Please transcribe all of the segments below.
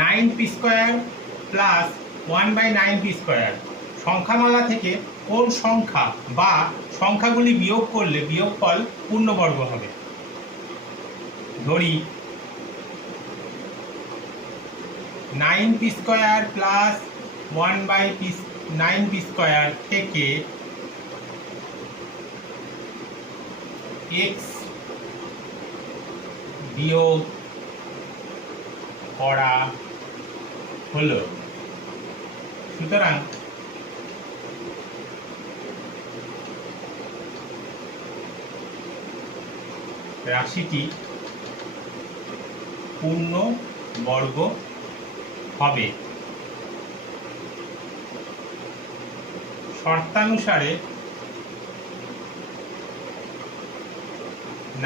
9p² plus 1/9p²। সংখ্যামালা থেকে কোন সংখ্যা বা সংখ্যাগুলি বিয়োগ করলে বিয়োগফল পূর্ণবর্গ হবে? ধরি 9p² প্লাস 1/9p² থেকে x বিয়োগ করা হলো। সুতরাং রাশিটি পূর্ণবর্গ হবে। শর্তানুসারে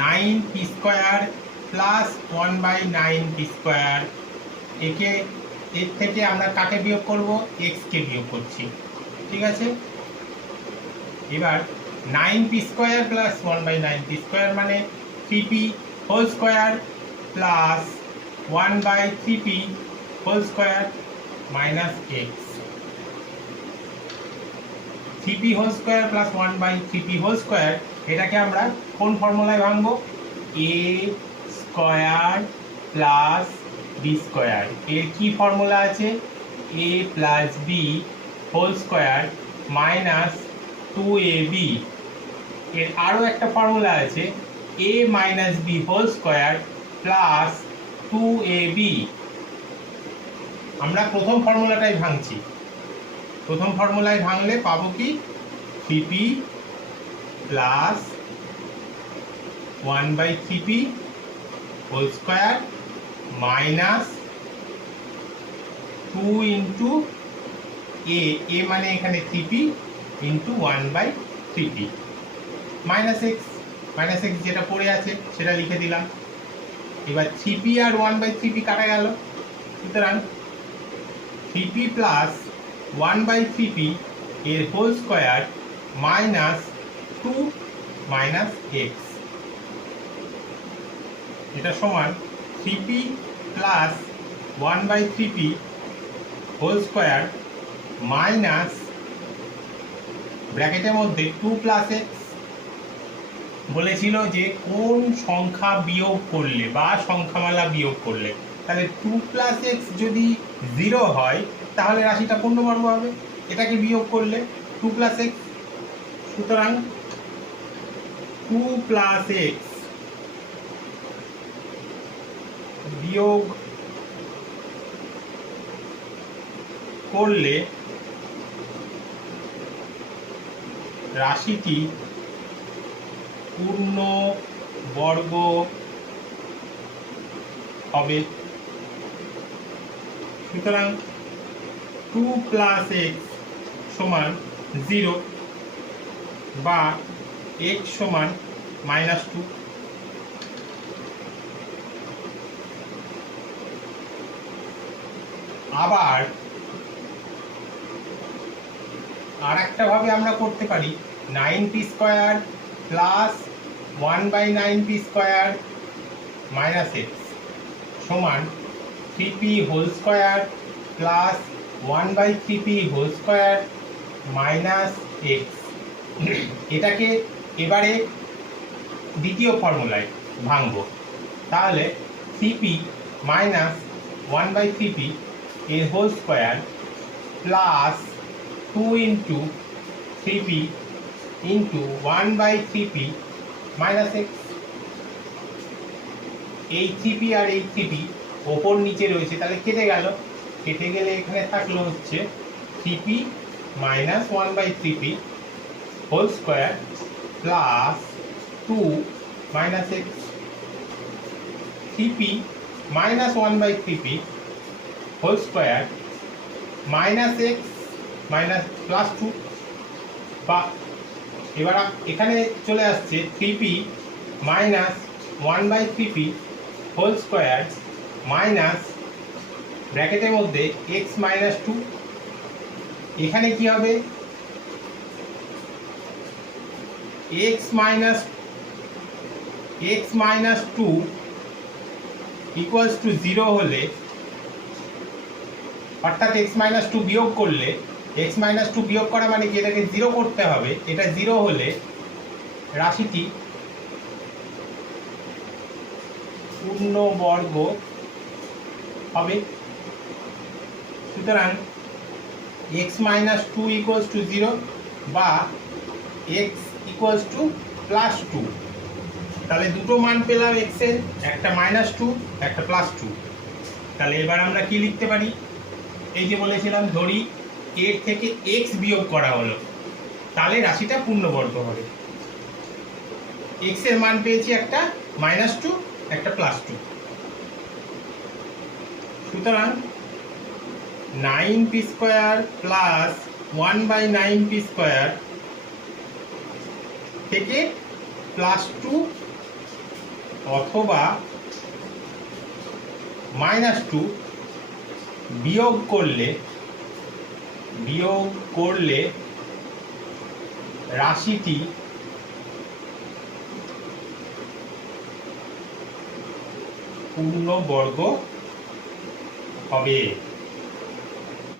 9p² প্লাস 1/9p², এর থেকে আমরা কাকে বিয়োগ করব? x কে বিয়োগ করছি। ঠিক আছে, এবার 9p² প্লাস 1/9p² মানে 3p² plus 1/3p² minus x। 3p² plus 1/3p², এটাকে আমরা কোন ফর্মুলায় ভাঙবো? a² plus b²। এর কি ফর্মুলা আছে? a plus b² minus 2ab। এর আরও একটা ফর্মুলা আছে a minus b² plus 2ab। আমরা প্রথম ফর্মুলাটাই ভাঙছি। প্রথম ফর্মুলায় ভাঙলে পাবো কি? 3p plus 1/3p² minus 2 into a মানে এখানে 3p into 1/3p minus x যেটা পড়ে আছে সেটা লিখে দিলাম। এবার 3p আর 1/3p কাটা গেল, সুতরাং 3p প্লাস 1/3p এর whole square minus 2 minus x, এটা সমান 3p plus 1/3p whole square minus ব্র্যাকেটের মধ্যে 2 প্লাস x। বলেছিল যে কোন সংখ্যা বিয়োগ করলে বা সংখ্যামালা বিয়োগ করলে, তাহলে 2 প্লাস x যদি 0 হয় তাহলে রাশিটা পূর্ণবর্গ হবে। এটাকে বিয়োগ করলে 2 প্লাস x, সুতরাং 2 প্লাস x বিয়োগ করলে রাশিটি পূর্ণবর্গ হবে। সুতরাং 2 প্লাস x সমান 0 বা x সমান -2। আবার আর একটা ভাবে আমরা করতে পারি 9p² plus 1/9p² minus x সমান 3p² plus 1/3p² minus x। এটাকে এবারে দ্বিতীয় ফর্মুলায় ভাঙবো। তাহলে 3p মাইনাস 1/3p এর whole square plus 2 into 3p into 1/3p minus x। এই 3p আর এই 3p ওপর নিচে রয়েছে, তাহলে কেটে গেল। কেটে গেলে এখানে থাকলো হচ্ছে 3p minus 1/3p whole square plus 2 minus x। 3p minus 1/3p whole square minus x minus plus 2, বা এবার এখানে চলে আসছে 3p minus 1/3p whole square minus ব্র্যাকেটের মধ্যে x মাইনাস 2। এখানে কি হবে? x মাইনাস 2 ইকুয়ালস টু 0 হলে অর্থাৎ x-2 বিয়োগ করলে x-2 বিয়োগ করা মানে কি এটাকে 0 করতে হবে, এটা 0 হলে রাশিটি পূর্ণবর্গ হবে। সুতরাং x-2 ইকুয়ালস টু 0 বা x ইকুয়ালস টু +2। তাহলে দুটো মান পেলাম x এর, একটা -2 একটা +2। তাহলে এবার আমরা কি লিখতে পারি, এই যে বলেছিলাম ধরি এর থেকে x বিয়োগ করা হলো, তাহলে রাশিটা পূর্ণবর্গ হবে। x এর মান পেয়েছি একটা -2 একটা +2। সুতরাং 9p² প্লাস 1/9p² থেকে +2 অথবা -2 বিয়োগ করলে রাশিটি পূর্ণবর্গ হবে।